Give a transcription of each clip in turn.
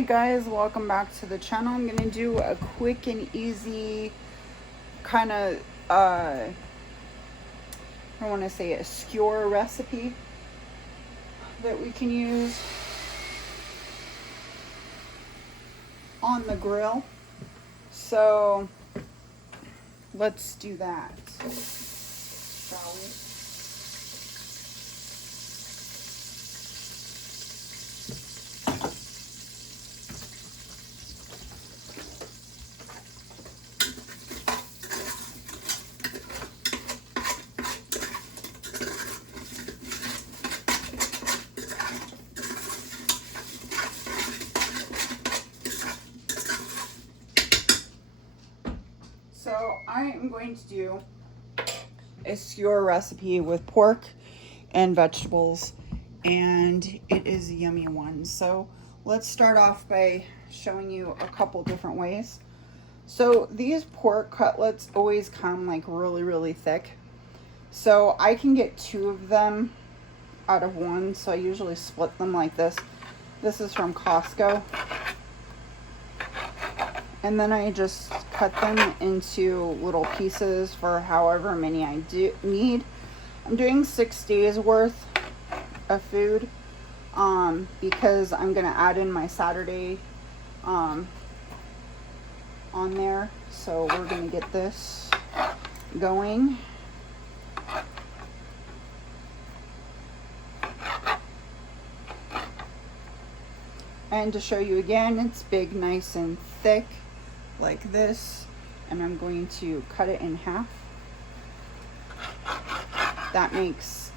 Hi guys, welcome back to the channel. I'm gonna do a quick and easy kind of I don't want to say a skewer recipe that we can use on the grill. So let's do that, shall we? So I am going to do a skewer recipe with pork and vegetables, and it is a yummy one. So let's start off by showing you a couple different ways. So these pork cutlets always come like really thick. So I can get 2 of them out of 1. So I usually split them like this. This is from Costco. And then I just cut them into little pieces for however many I need. I'm doing 6 days worth of food because I'm going to add in my Saturday on there. So we're going to get this going. And to show you again, it's big, nice and thick like this, and I'm going to cut it in half. That makes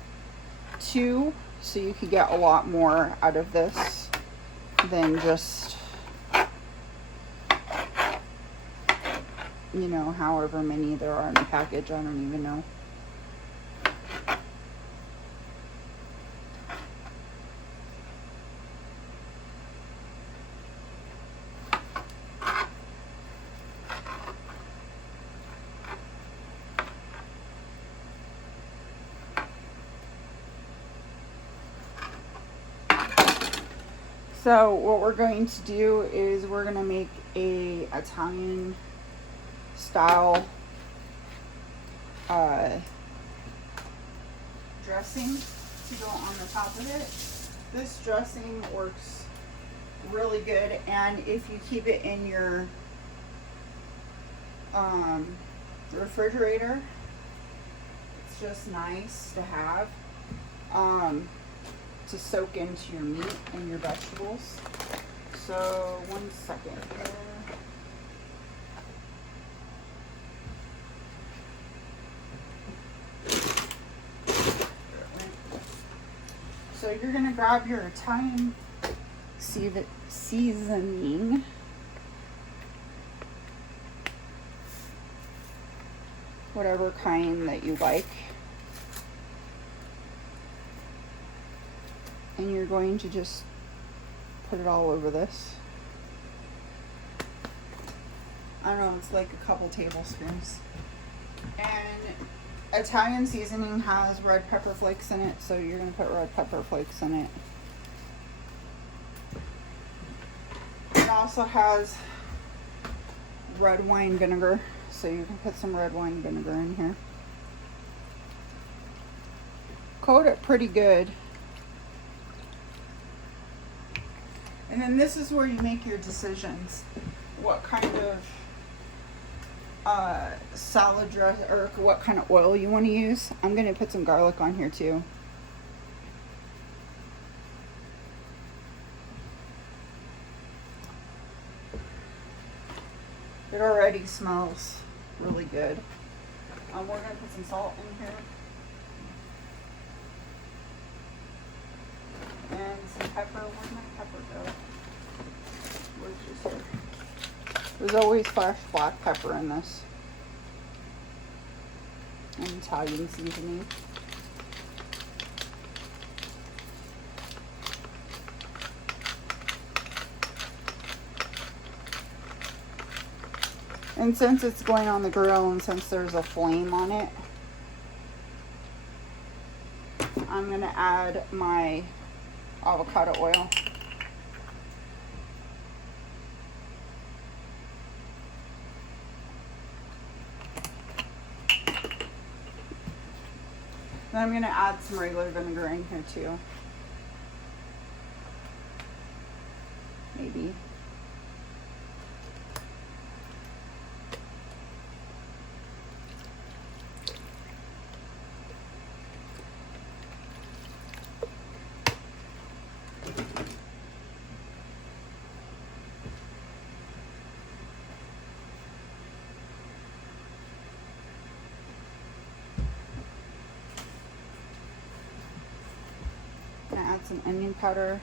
2, so you could get a lot more out of this than just, you know, however many there are in the package. I don't even know. So what we're going to do is we're going to make a Italian style dressing to go on the top of it. This dressing works really good, and if you keep it in your refrigerator, it's just nice to have. To soak into your meat and your vegetables. So 1 second here. So you're gonna grab your Italian seasoning. Whatever kind that you like. And you're going to just put it all over this. I don't know, it's like a couple tablespoons. And Italian seasoning has red pepper flakes in it, so you're going to put red pepper flakes in it. It also has red wine vinegar, so you can put some red wine vinegar in here. Coat it pretty good. And then this is where you make your decisions. What kind of salad dress, or what kind of oil you want to use. I'm going to put some garlic on here too. It already smells really good. We're going to put some salt in here. And some pepper. Where'd my pepper go? Where's this here? There's always fresh black pepper in this. And Italian seasoning. And since it's going on the grill and since there's a flame on it, I'm going to add my avocado oil. Then I'm going to add some regular vinegar in here too. Maybe. Add some onion powder.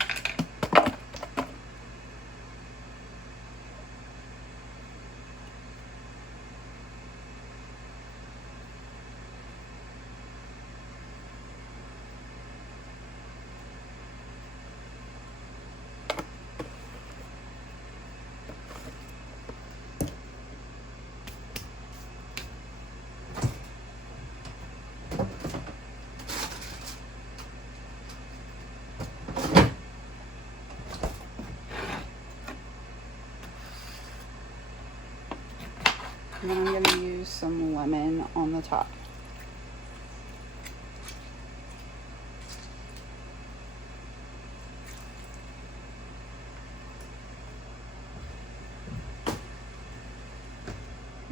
And then I'm going to use some lemon on the top.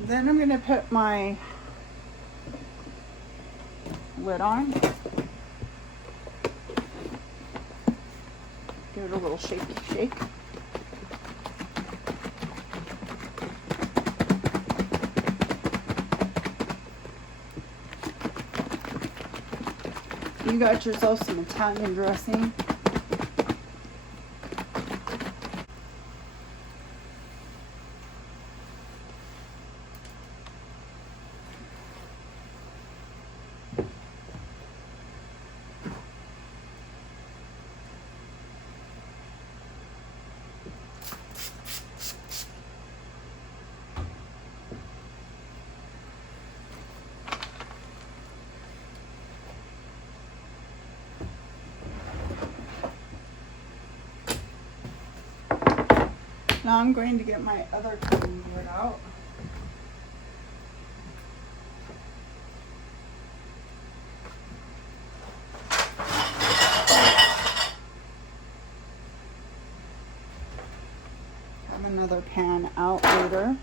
Then I'm going to put my lid on. Give it a little shaky shake. You got yourself some Italian dressing. Now I'm going to get my other cutting board out. Have another pan out later.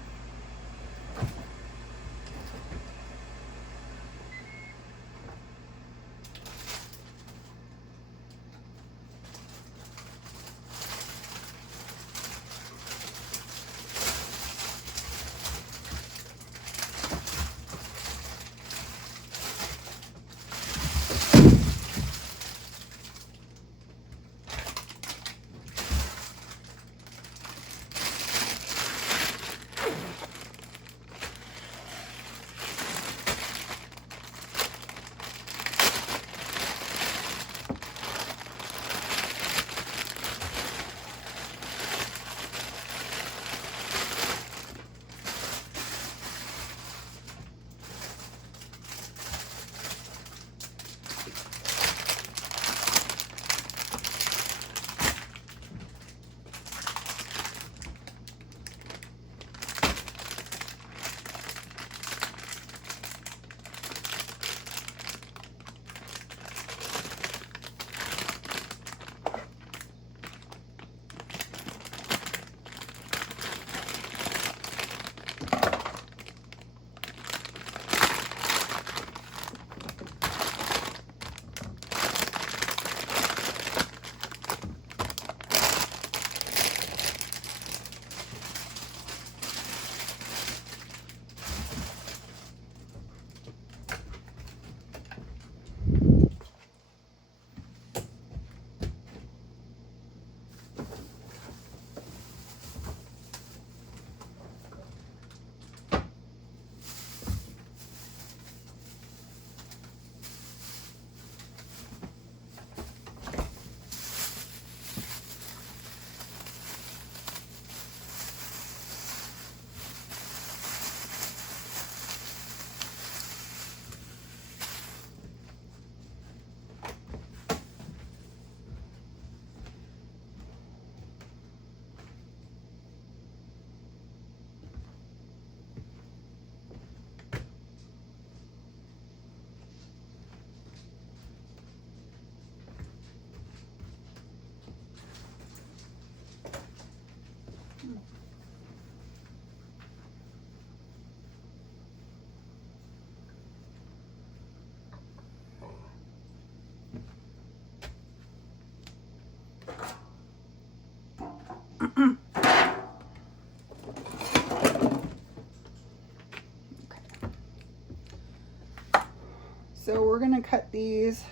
So we're gonna cut these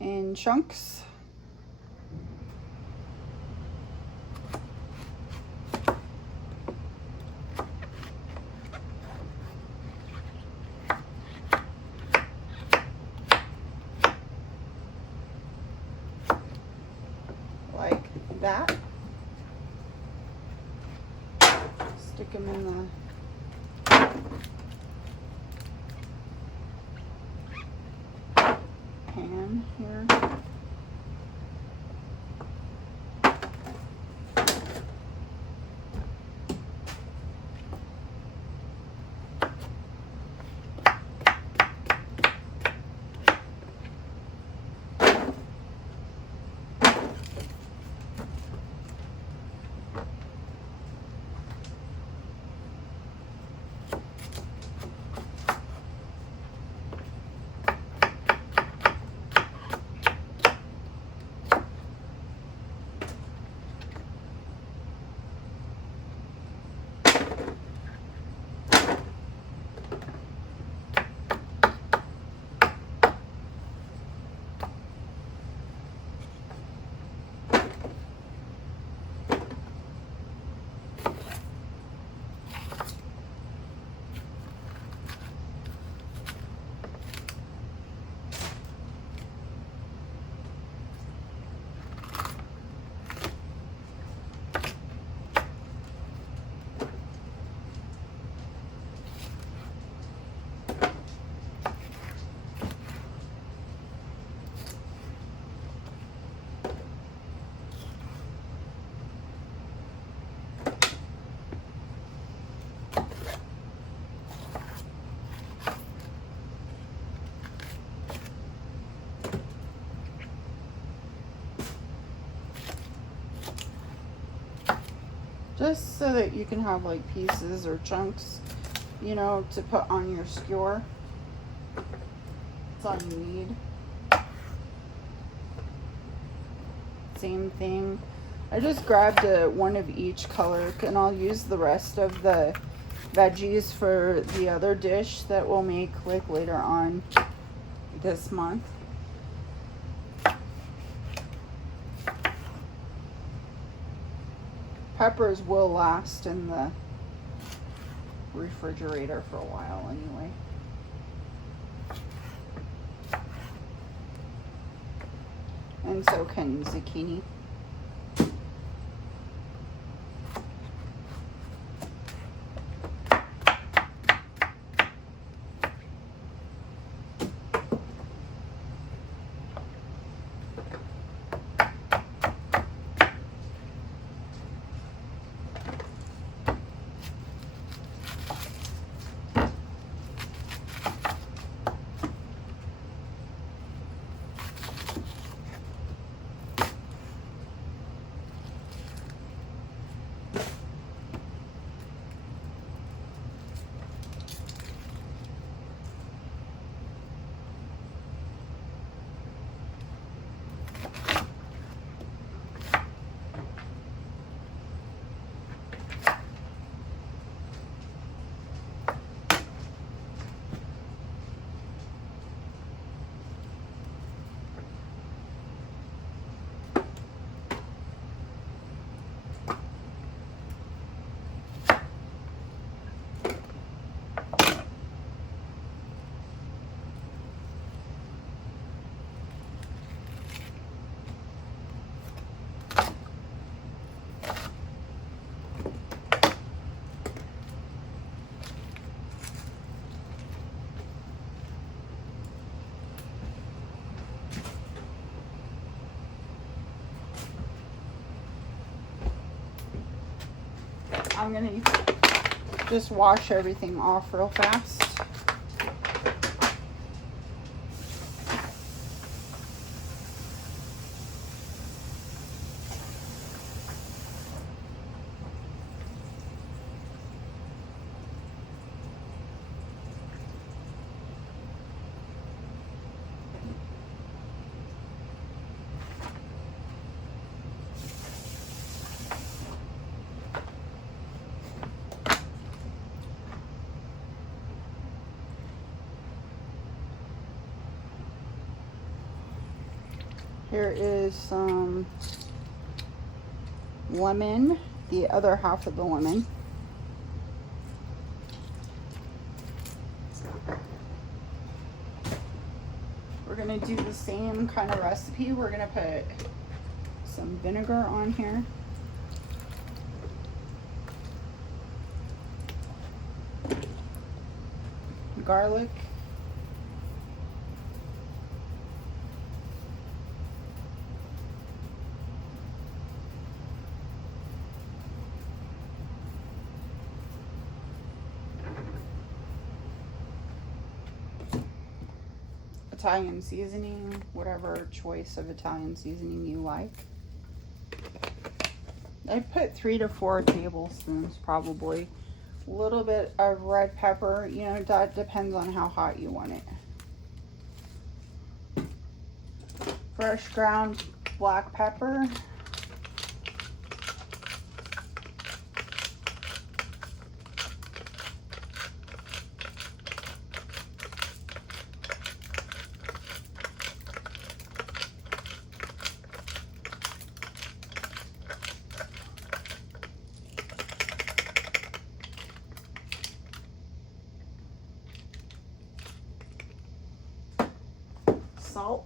in chunks. Like that. Stick them in the pan here. Just so that you can have like pieces or chunks, you know, to put on your skewer. That's all you need. Same thing. I just grabbed one of each color, and I'll use the rest of the veggies for the other dish that we'll make like later on this month. Peppers will last in the refrigerator for a while anyway. And so can zucchini. I'm gonna just wash everything off real fast. Here is some lemon, the other half of the lemon. We're gonna do the same kind of recipe. We're gonna put some vinegar on here. Garlic. Italian seasoning, whatever choice of Italian seasoning you like. I put 3 to 4 tablespoons probably. A little bit of red pepper, you know, that depends on how hot you want it. Fresh ground black pepper. Salt.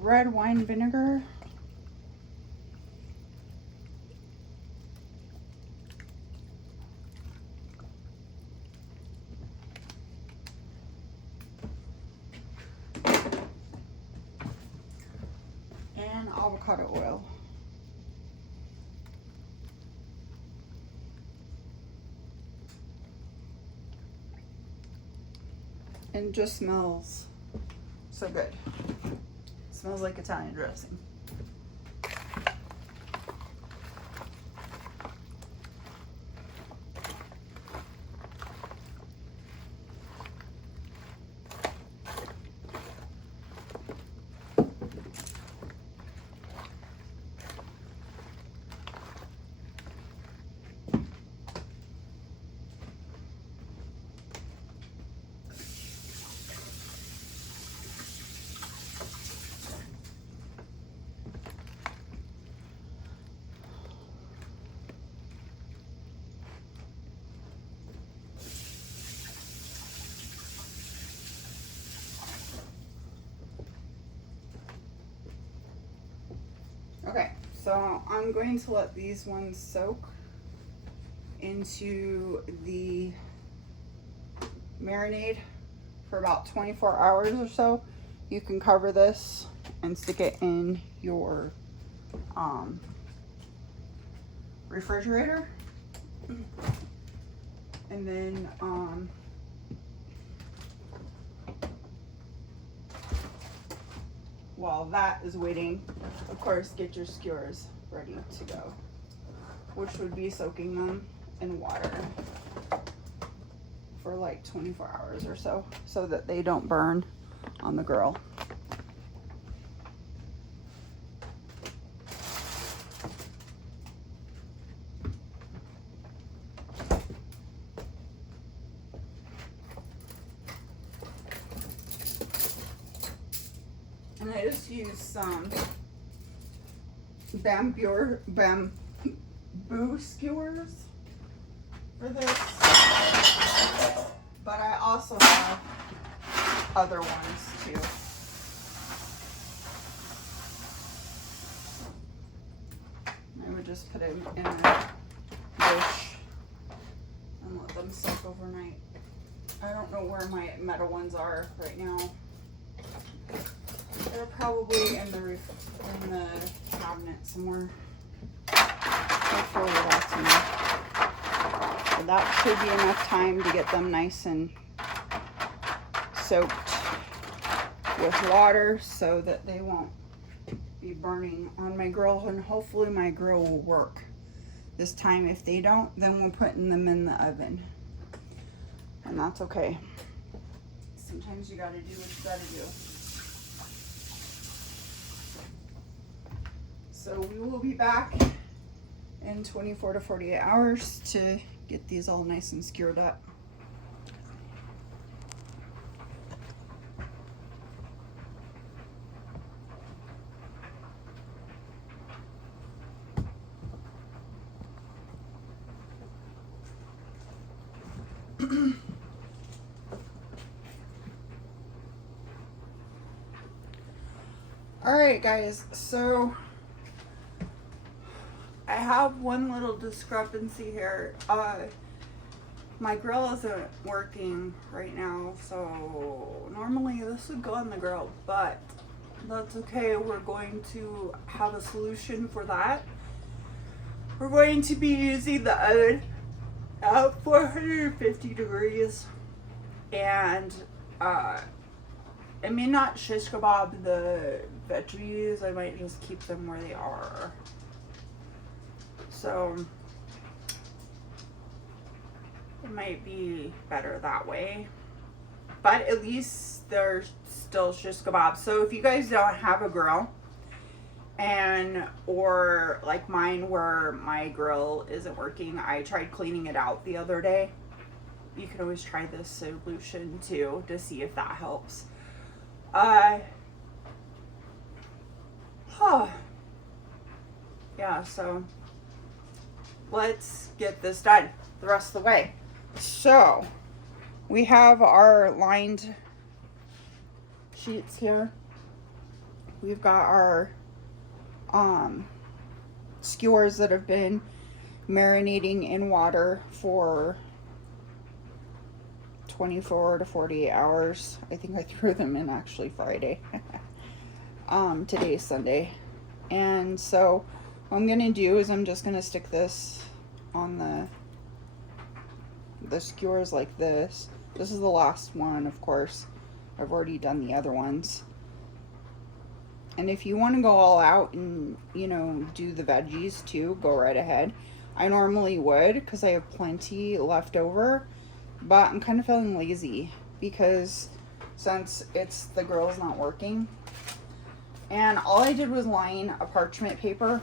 Red wine vinegar. And avocado oil. And just smells so good. Smells like Italian dressing. Okay, so I'm going to let these ones soak into the marinade for about 24 hours or so. You can cover this and stick it in your refrigerator. And then while that is waiting, of course, get your skewers ready to go, which would be soaking them in water for like 24 hours or so, so that they don't burn on the grill. And I just use some bamboo skewers for this, but I also have other ones too. I would just put them in a dish and let them soak overnight. I don't know where my metal ones are right now. They're probably in the cabinet somewhere. Hopefully that's enough. So that should be enough time to get them nice and soaked with water so that they won't be burning on my grill, and hopefully my grill will work this time. If they don't, then we're putting them in the oven, and that's okay. Sometimes you gotta do what you gotta do. So we will be back in 24 to 48 hours to get these all nice and skewered up. Alright guys, so I have one little discrepancy here. My grill isn't working right now, so normally this would go on the grill, but that's okay. We're going to have a solution for that. We're going to be using the oven at 450 degrees, and I may not shish kebab the veggies. I might just keep them where they are. So it might be better that way, but at least they're still shish kebabs. So if you guys don't have a grill, and or like mine where my grill isn't working, I tried cleaning it out the other day. You can always try this solution too to see if that helps. Yeah, so let's get this done the rest of the way. So we have our lined sheets here. We've got our skewers that have been marinating in water for 24 to 48 hours. I think I threw them in actually Friday. Today's Sunday. And so what I'm gonna do is I'm just gonna stick this on the skewers like this. This is the last one, of course. I've already done the other ones. And if you want to go all out and, you know, do the veggies too, go right ahead. I normally would because I have plenty left over, but I'm kind of feeling lazy because since the grill's not working. And all I did was line a parchment paper,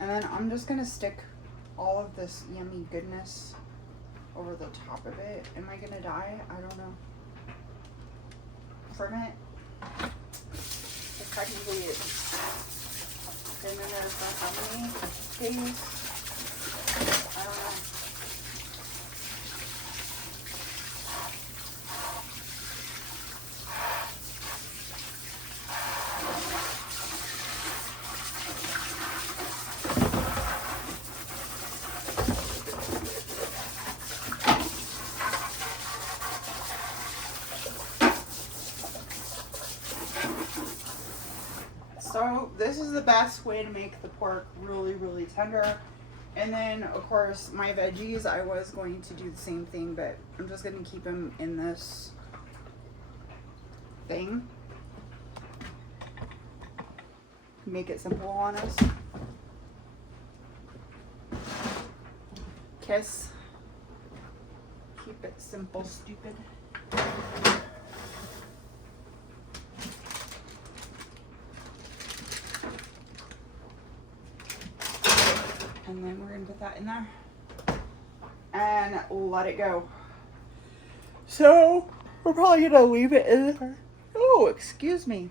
and then I'm just going to stick all of this yummy goodness over the top of it. Am I going to die? I don't know. From it. Technically it's been in there for how many days? I don't know. So this is the best way to make the pork really, really tender. And then, of course, my veggies, I was going to do the same thing, but I'm just going to keep them in this thing. Make it simple on us. Kiss. Keep it simple, stupid. And then we're gonna put that in there and let it go. So we're probably gonna leave it in there. Oh, excuse me.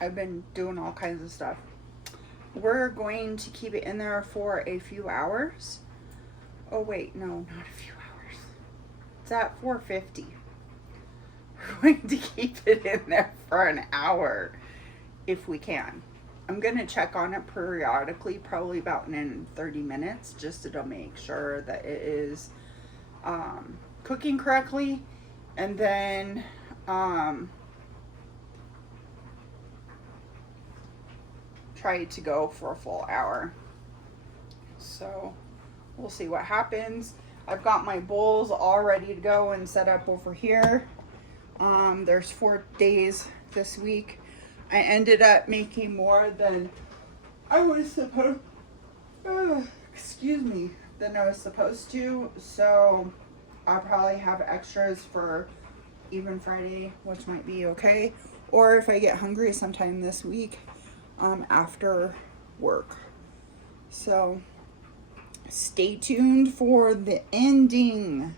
I've been doing all kinds of stuff. We're going to keep it in there for a few hours. Oh wait, no, not a few hours. It's at 450. We're going to keep it in there for an hour if we can. I'm going to check on it periodically, probably about in 30 minutes, just to make sure that it is cooking correctly. And then try to go for a full hour. So we'll see what happens. I've got my bowls all ready to go and set up over here. There's 4 days this week. I ended up making more than I was supposed than I was supposed to, so I'll probably have extras for even Friday, which might be okay, or if I get hungry sometime this week, after work. So stay tuned for the ending.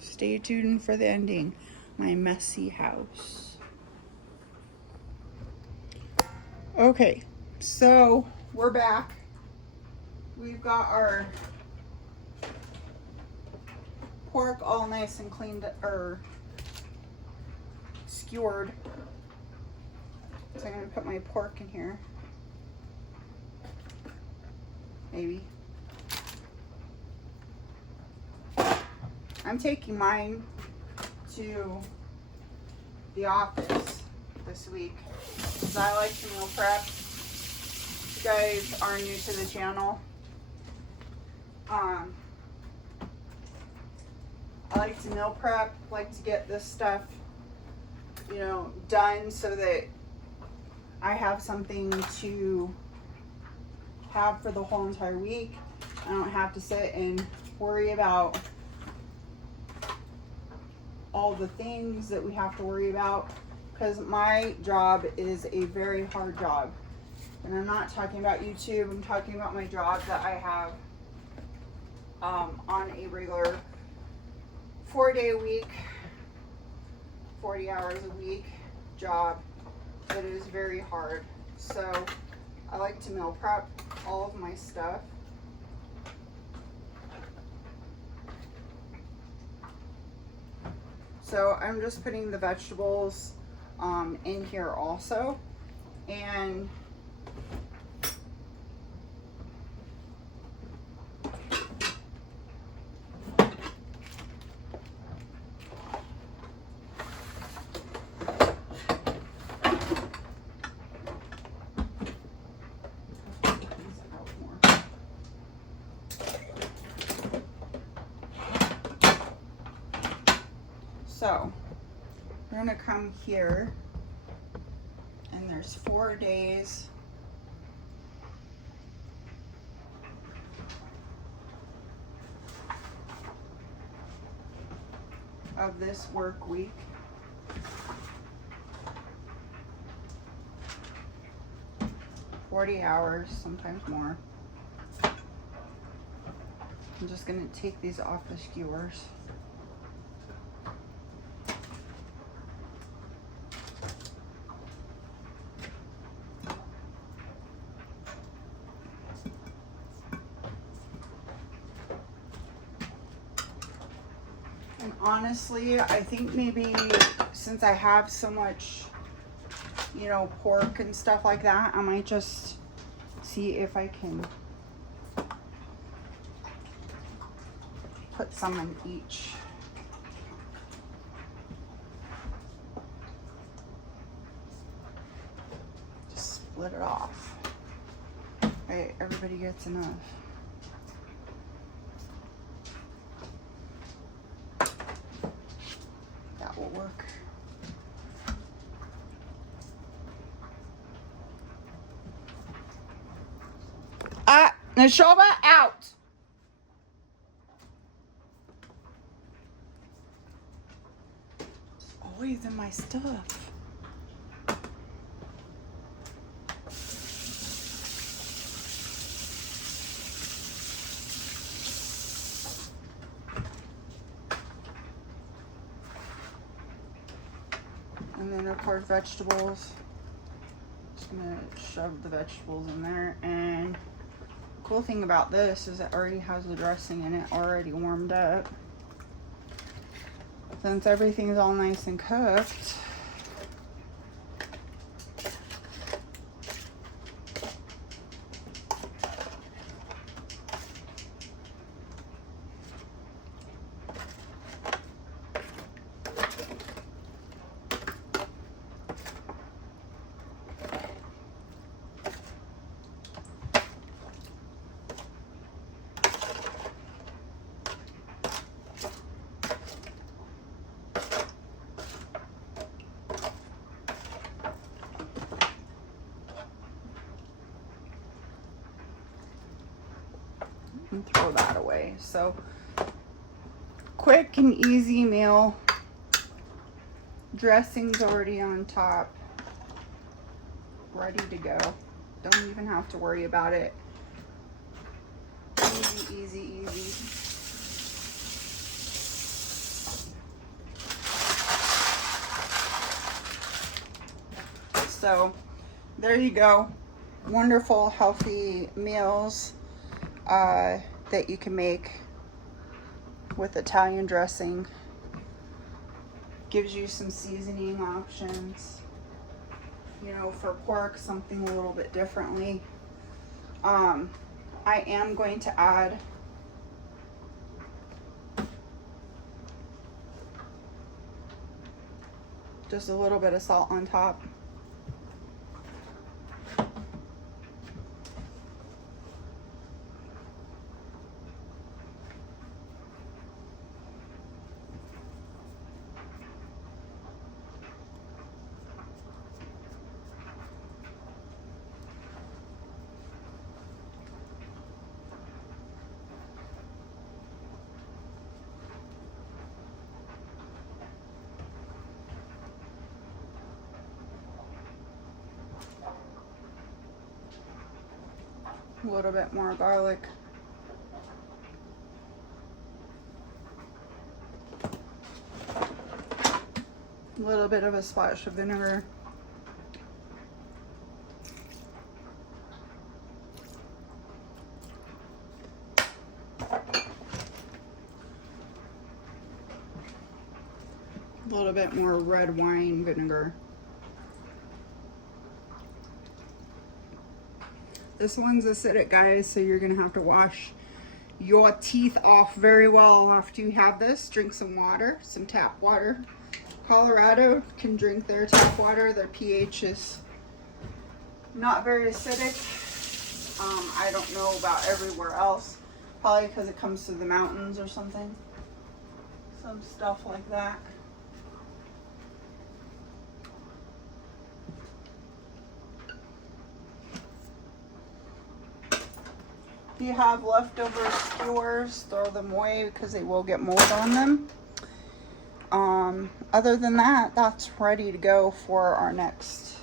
Stay tuned for the ending. My messy house. Okay, so we're back. We've got our pork all nice and cleaned or skewered. So I'm gonna put my pork in here. Maybe. I'm taking mine to the office this week because I like to meal prep. If you guys are new to the channel, I like to meal prep, like to get this stuff, you know, done so that I have something to have for the whole entire week. I don't have to sit and worry about all the things that we have to worry about, because my job is a very hard job. And I'm not talking about YouTube, I'm talking about my job that I have on a regular 4-day a week, 40 hours a week job that is very hard. So I like to meal prep all of my stuff. So I'm just putting the vegetables in here also. And so we're gonna come here, and there's 4 days of this work week. $40 hours, sometimes more. I'm just gonna take these off the skewers. Honestly, I think maybe since I have so much, you know, pork and stuff like that, I might just see if I can put some in each. Just split it off. Right, everybody gets enough. Will work. Nashova, out. It's always in my stuff. And then of course vegetables. Just gonna shove the vegetables in there. And the cool thing about this is it already has the dressing in it already warmed up. Since everything's all nice and cooked, and throw that away. So quick and easy meal. Dressing's already on top. ready to go. Don't even have to worry about it. Easy, easy, easy. So there you go. Wonderful, healthy meals that you can make with Italian dressing. Gives you some seasoning options. You know, for pork, something a little bit differently. I am going to add just a little bit of salt on top. A little bit more garlic. A little bit of a splash of vinegar. A little bit more red wine vinegar. This one's acidic, guys, so you're gonna have to wash your teeth off very well after you have this. Drink some water, some tap water. Colorado can drink their tap water. Their pH is not very acidic. I don't know about everywhere else. Probably because it comes through the mountains or something. Some stuff like that. If you have leftover skewers, throw them away because they will get mold on them. Other than that, that's ready to go for our next.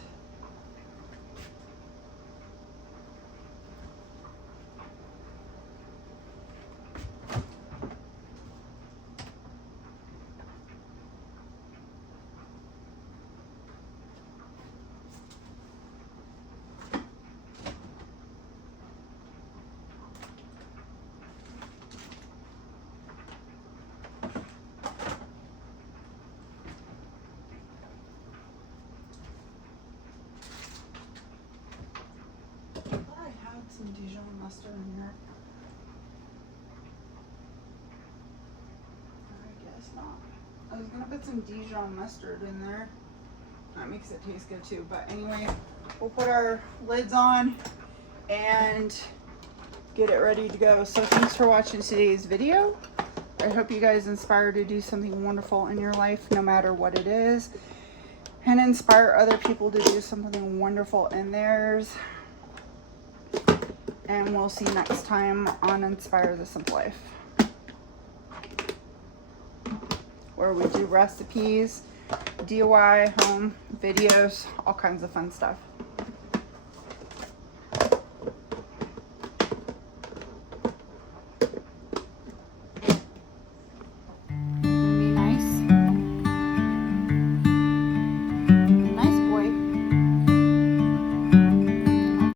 Some Dijon mustard in here. I guess not. I was gonna put some Dijon mustard in there. That makes it taste good too. But anyway, we'll put our lids on and get it ready to go. So thanks for watching today's video. I hope you guys inspire to do something wonderful in your life, no matter what it is, and inspire other people to do something wonderful in theirs. And we'll see you next time on Inspire the Simple Life, where we do recipes, DIY, home videos, all kinds of fun stuff.